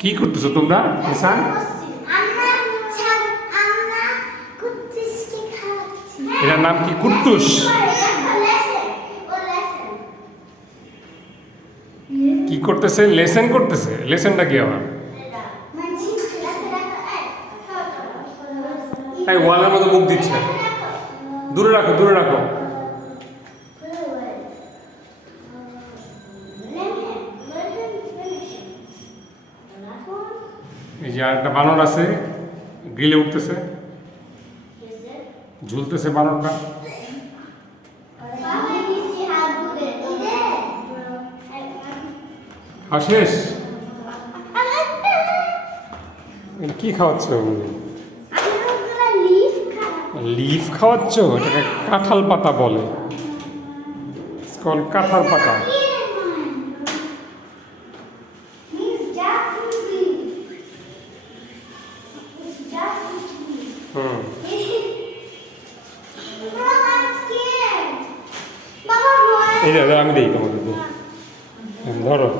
কি করতেছো তোমরা ঈশান? এটার নাম কি? কুট্টুস। কি করতেছে? লেসন করতেছে। লেসনটা কি আবার? এই ওয়ালের মধ্যে মুখ দিচ্ছে। দূরে রাখো, দূরে রাখো। এই যে আরেকটা বানর আছে, গ্রিলে উঠতেছে, ঝুলতেছে বানরটা। শেষ। কি খাওয়াচ্ছ? লিফ খাওয়াচ্ছ? এটাকে কাঁঠাল পাতা বলে। কাঁঠাল পাতা। হুম। এই যে আমি দিই তোমাকে, ধরো।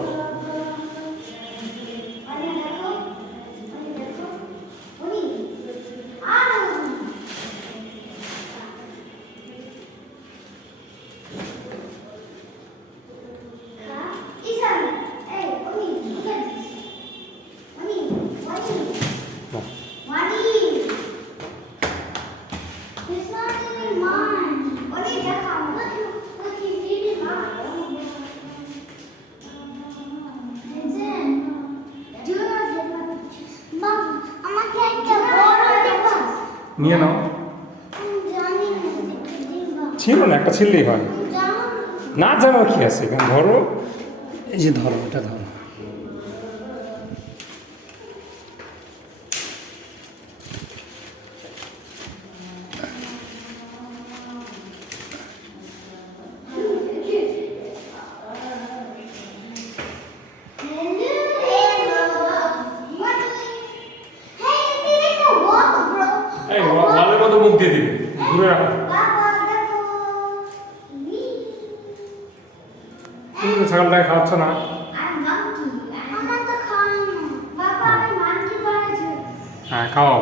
নিয়ে নাও। ছিল না, একটা ছিললেই হয়। না জানার কি আছে, এখানে ধরো। এই যে ধরো, এটা ধরো। এই ওয়ালের মধ্যে মুখ দিয়ে দিবে, দূরে রাখো। তুমি তো ছাগলটাকে খাওয়াচ্ছ না। হ্যাঁ, খাওয়াও।